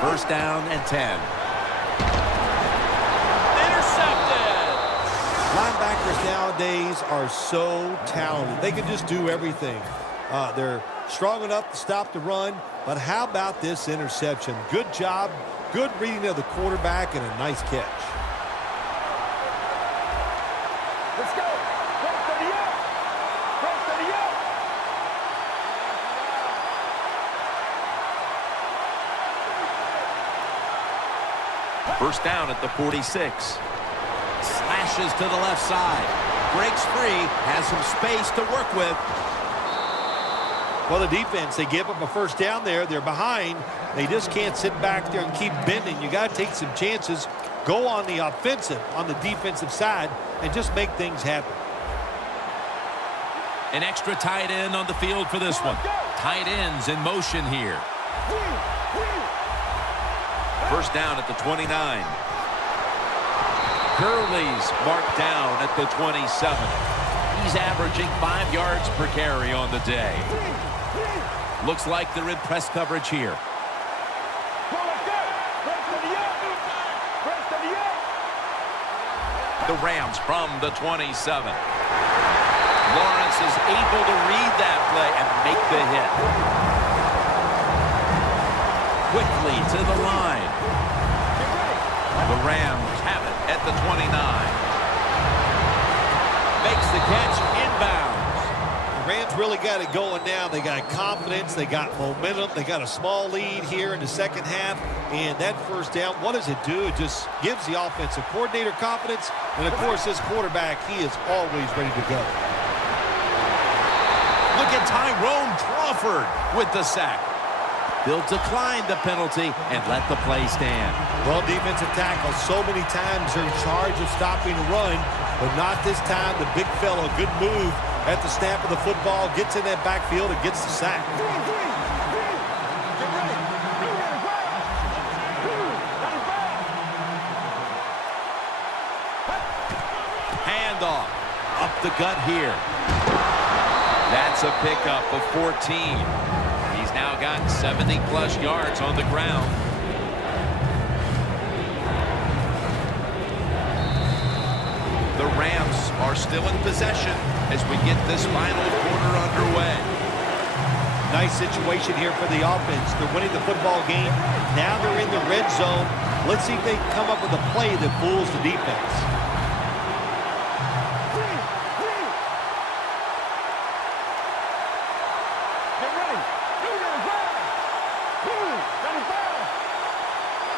First down and 10. Intercepted. Linebackers nowadays are so talented. They can just do everything. They're strong enough to stop the run, but how about this interception? Good job, good reading of the quarterback, and a nice catch. Let's go. First to the up. First to the up. First down at the 46. Slashes to the left side. Breaks free. Has some space to work with. Well, the defense, they give up a first down there. They're behind. They just can't sit back there and keep bending. You got to take some chances. Go on the offensive, on the defensive side, and just make things happen. An extra tight end on the field for this one. Tight ends in motion here. First down at the 29. Gurley's marked down at the 27. He's averaging 5 yards per carry on the day. Looks like they're in press coverage here. The Rams from the 27. Lawrence is able to read that play and make the hit. Quickly to the line. The Rams have it at the 29. Makes the catch inbounds. The Rams really got it going now. They got confidence. They got momentum. They got a small lead here in the second half. And that first down, what does it do? It just gives the offensive coordinator confidence. And, of course, this quarterback, he is always ready to go. Look at Tyrone Crawford with the sack. They'll decline the penalty and let the play stand. Well, defensive tackle, so many times they're in charge of stopping the run, but not this time. The big fellow, good move at the snap of the football, gets in that backfield and gets the sack. Handoff up the gut here. That's a pickup of 14. He's now got 70-plus yards on the ground. The Rams are still in possession as we get this final quarter underway. Nice situation here for the offense. They're winning the football game. Now they're in the red zone. Let's see if they can come up with a play that fools the defense.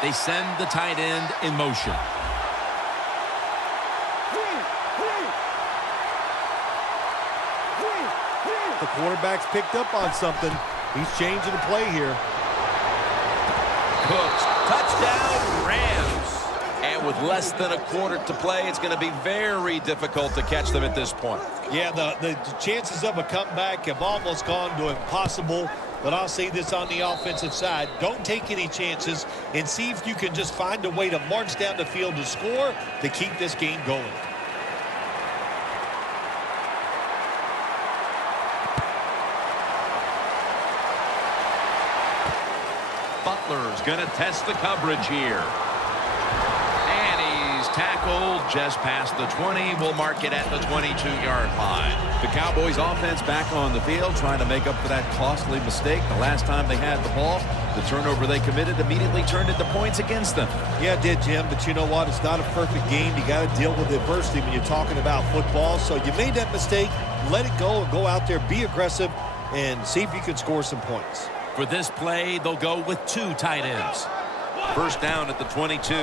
They send the tight end in motion. The quarterback's picked up on something. He's changing the play here. Cooks, touchdown, Rams. And with less than a quarter to play, it's going to be very difficult to catch them at this point. Yeah, the chances of a comeback have almost gone to impossible. But I'll say this on the offensive side. Don't take any chances and see if you can just find a way to march down the field to score to keep this game going. Butler's going to test the coverage here. And he's tackled just past the 20. We'll mark it at the 22-yard line. The Cowboys offense back on the field trying to make up for that costly mistake. The last time they had the ball, the turnover they committed immediately turned into points against them. Yeah, it did, Jim, but you know what? It's not a perfect game. You got to deal with adversity when you're talking about football. So you made that mistake. Let it go and go out there, be aggressive, and see if you can score some points. For this play, they'll go with 2 tight ends. First down at the 22.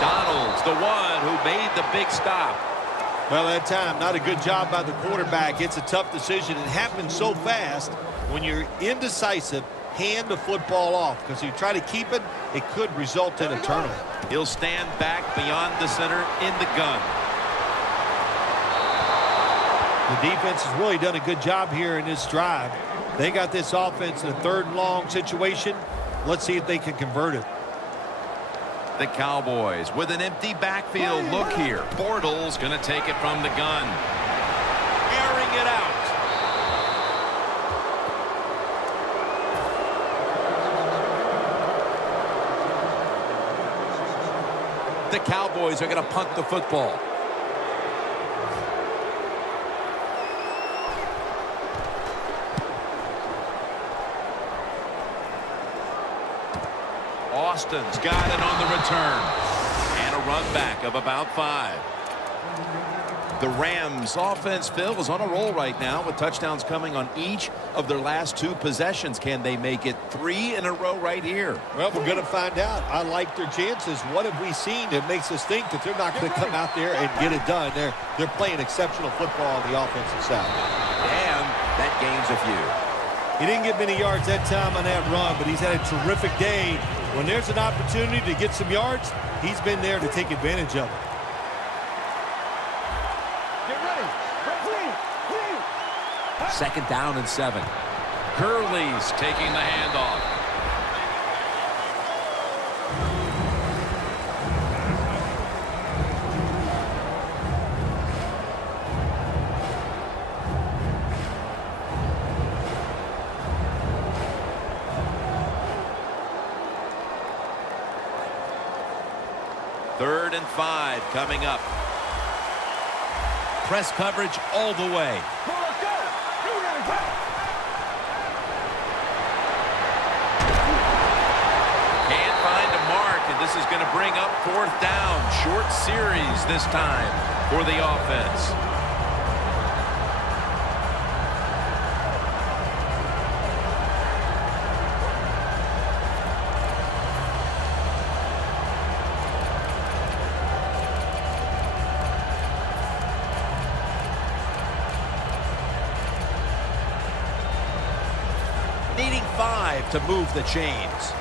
Donald's the one who made the big stop. Well, that time, not a good job by the quarterback. It's a tough decision. It happens so fast. When you're indecisive, hand the football off, because if you try to keep it, it could result in a turnover. He'll stand back beyond the center in the gun. The defense has really done a good job here in this drive. They got this offense in a 3rd and long situation. Let's see if they can convert it. The Cowboys with an empty backfield look here. Bortles going to take it from the gun. Airing it out. The Cowboys are going to punt the football. Austin's got it on the return. And a run back of about 5. The Rams offense, Phil, is on a roll right now with touchdowns coming on each of their last 2 possessions. Can they make it 3 in a row right here? Well, we're going to find out. I like their chances. What have we seen that makes us think that they're not going to come out there and get it done? They're playing exceptional football on the offensive side. And that gains a few. He didn't get many yards that time on that run, but he's had a terrific day. When there's an opportunity to get some yards, he's been there to take advantage of it. Get ready. Second down and 7. Gurley's taking the handoff. Third and 5 coming up. Press coverage all the way. Can't find a mark, and this is going to bring up 4th down. Short series this time for the offense. Needing 5 to move the chains.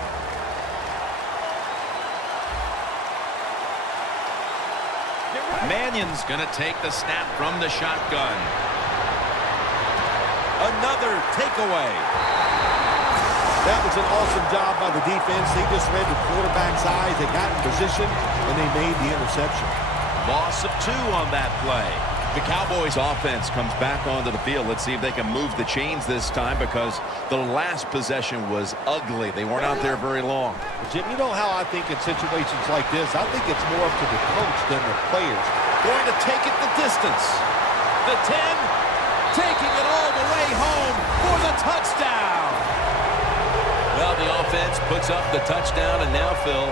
Mannion's going to take the snap from the shotgun. Another takeaway. That was an awesome job by the defense. They just read the quarterback's eyes. They got in position, and they made the interception. Loss of 2 on that play. The Cowboys offense comes back onto the field. Let's see if they can move the chains this time, because the last possession was ugly. They weren't out there very long. Jim, you know how I think in situations like this, I think it's more up to the coach than the players. Going to take it the distance. The 10, taking it all the way home for the touchdown. Well, the offense puts up the touchdown, and now, Phil,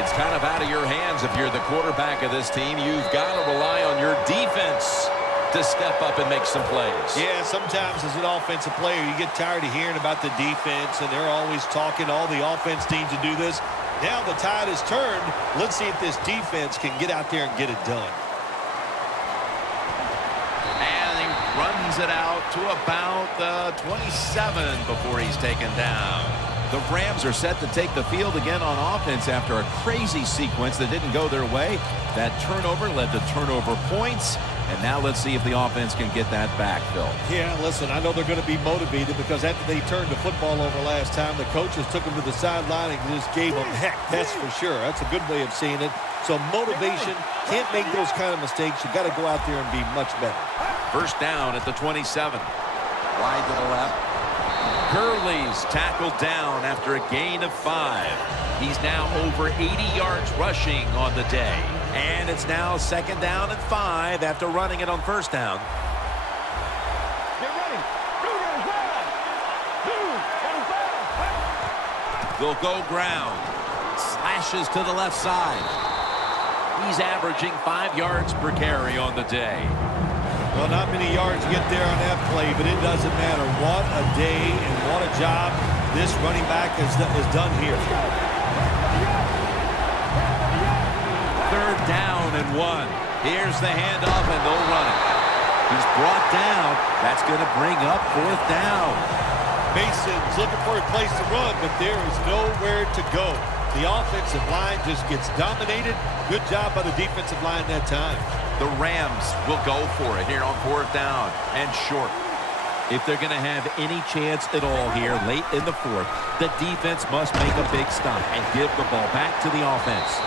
it's kind of out of your hands if you're the quarterback of this team. You've got to rely on your defense to step up and make some plays. Yeah, sometimes as an offensive player, you get tired of hearing about the defense, and they're always talking all the offense teams to do this. Now the tide has turned. Let's see if this defense can get out there and get it done. And he runs it out to about the 27 before he's taken down. The Rams are set to take the field again on offense after a crazy sequence that didn't go their way. That turnover led to turnover points. And now let's see if the offense can get that back, Phil. Yeah, listen, I know they're going to be motivated because after they turned the football over last time, the coaches took them to the sideline and just gave them heck. That's for sure. That's a good way of seeing it. So motivation, can't make those kind of mistakes. You got to go out there and be much better. First down at the 27. Wide to the left. Gurley's tackled down after a gain of 5. He's now over 80 yards rushing on the day. And it's now second down and 5 after running it on first down. Get ready. They'll go ground. Slashes to the left side. He's averaging 5 yards per carry on the day. Well, not many yards get there on that play, but it doesn't matter. What a day and what a job this running back has done here. Third down and 1. Here's the handoff, and they'll run it. He's brought down. That's going to bring up 4th down. Mason's looking for a place to run, but there is nowhere to go. The offensive line just gets dominated. Good job by the defensive line that time. The Rams will go for it here on 4th down and short. If they're going to have any chance at all here late in the 4th, the defense must make a big stop and give the ball back to the offense.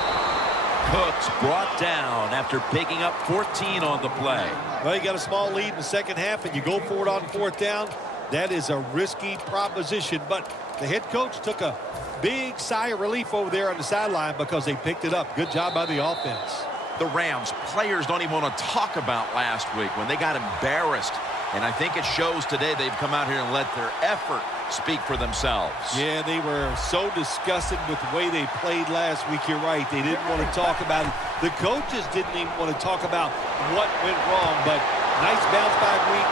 Cooks brought down after picking up 14 on the play. Well, you got a small lead in the second half, and you go for it on 4th down. That is a risky proposition, but The head coach took a big sigh of relief over there on the sideline because they picked it up. Good job by the offense. The Rams players don't even want to talk about last week when they got embarrassed. And I think it shows today they've come out here and let their effort speak for themselves. Yeah, they were so disgusted with the way they played last week. You're right. They didn't want to talk about it. The coaches didn't even want to talk about what went wrong. But nice bounce back week.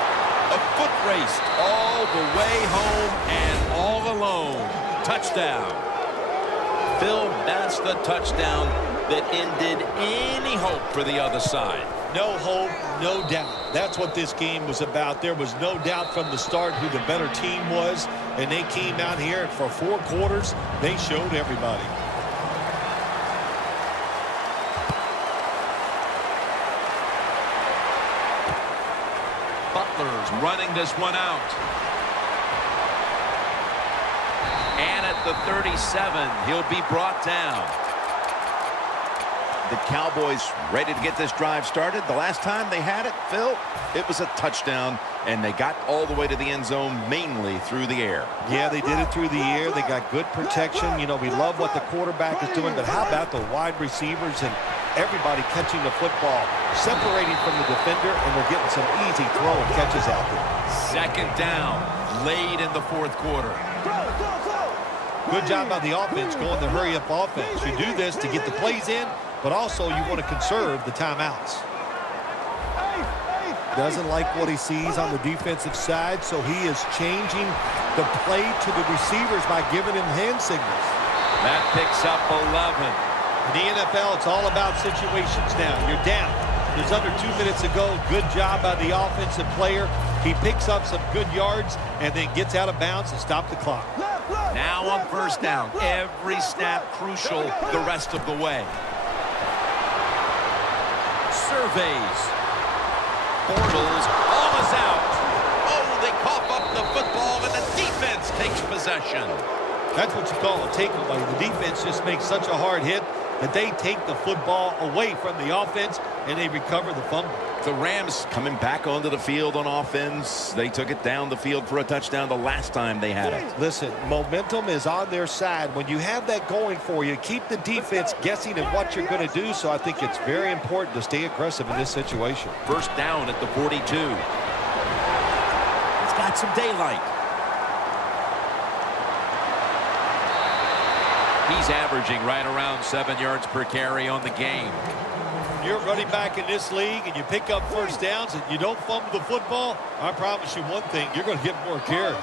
A foot race all the way home and all alone. Touchdown. Phil, that's the touchdown that ended any hope for the other side. No hope, no doubt. That's what this game was about. There was no doubt from the start who the better team was, and they came out here, and for 4 quarters, they showed everybody. Butler's running this one out. And at the 37, he'll be brought down. The Cowboys ready to get this drive started. The last time they had it, Phil, it was a touchdown, and they got all the way to the end zone mainly through the air. Yeah, they did it through the air. They got good protection. You know, we love what the quarterback is doing, but how about the wide receivers and everybody catching the football, separating from the defender, and we're getting some easy throw and catches out there. Second down, late in the 4th quarter. Good job by the offense going the hurry-up offense. You do this to get the plays in, but also you want to conserve the timeouts. Doesn't like what he sees on the defensive side, so he is changing the play to the receivers by giving him hand signals. That picks up 11. In the NFL, it's all about situations now. You're down. There's under 2 minutes to go. Good job by the offensive player. He picks up some good yards and then gets out of bounds and stops the clock. Now on first down, every snap crucial the rest of the way. Surveys. Bortles, all is out. Oh, they cough up the football and the defense takes possession. That's what you call a takeaway. The defense just makes such a hard hit that they take the football away from the offense and they recover the fumble. The Rams coming back onto the field on offense. They took it down the field for a touchdown the last time they had it. Listen, momentum is on their side. When you have that going for you, keep the defense guessing at what you're going to do. So I think it's very important to stay aggressive in this situation. First down at the 42. It's got some daylight. He's averaging right around 7 yards per carry on the game. You're running back in this league and you pick up first downs and you don't fumble the football, I promise you one thing, you're going to get more carries.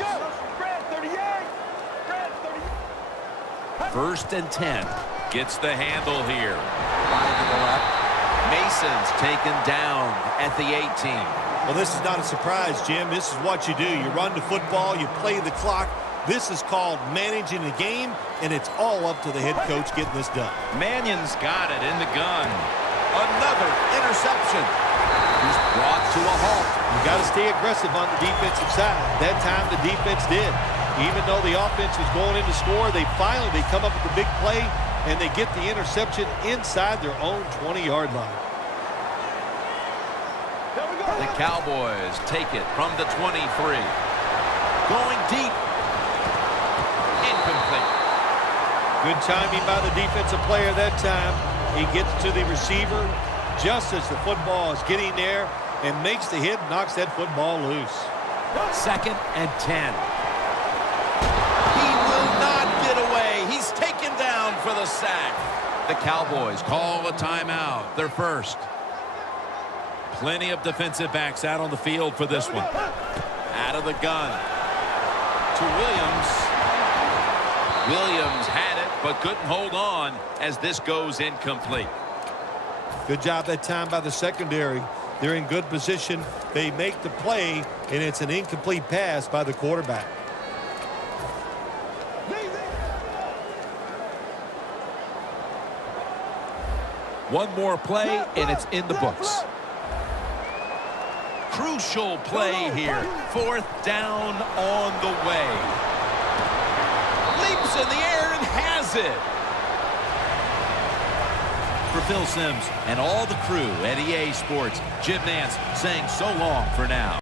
First and 10. Gets the handle here. Wide to the left. Mason's taken down at the 18. Well, this is not a surprise, Jim. This is what you do. You run the football, you play the clock. This is called managing the game, and it's all up to the head coach getting this done. Mannion's got it in the gun. Another interception. He's brought to a halt. You got to stay aggressive on the defensive side. That time the defense did. Even though the offense was going in to score, they come up with the big play, and they get the interception inside their own 20-yard line. The Cowboys take it from the 23. Going deep. Incomplete. Good timing by the defensive player that time. He gets to the receiver just as the football is getting there and makes the hit, knocks that football loose. Second and 10. He will not get away. He's taken down for the sack. The Cowboys call a timeout. Their first. Plenty of defensive backs out on the field for this one. Out of the gun to Williams. Williams had it, but couldn't hold on as this goes incomplete. Good job that time by the secondary. They're in good position. They make the play, and it's an incomplete pass by the quarterback. One more play, and it's in the books. Crucial play here. Fourth down on the way. Leaps in the air and has it. For Phil Simms and all the crew at EA Sports, Jim Nantz saying so long for now.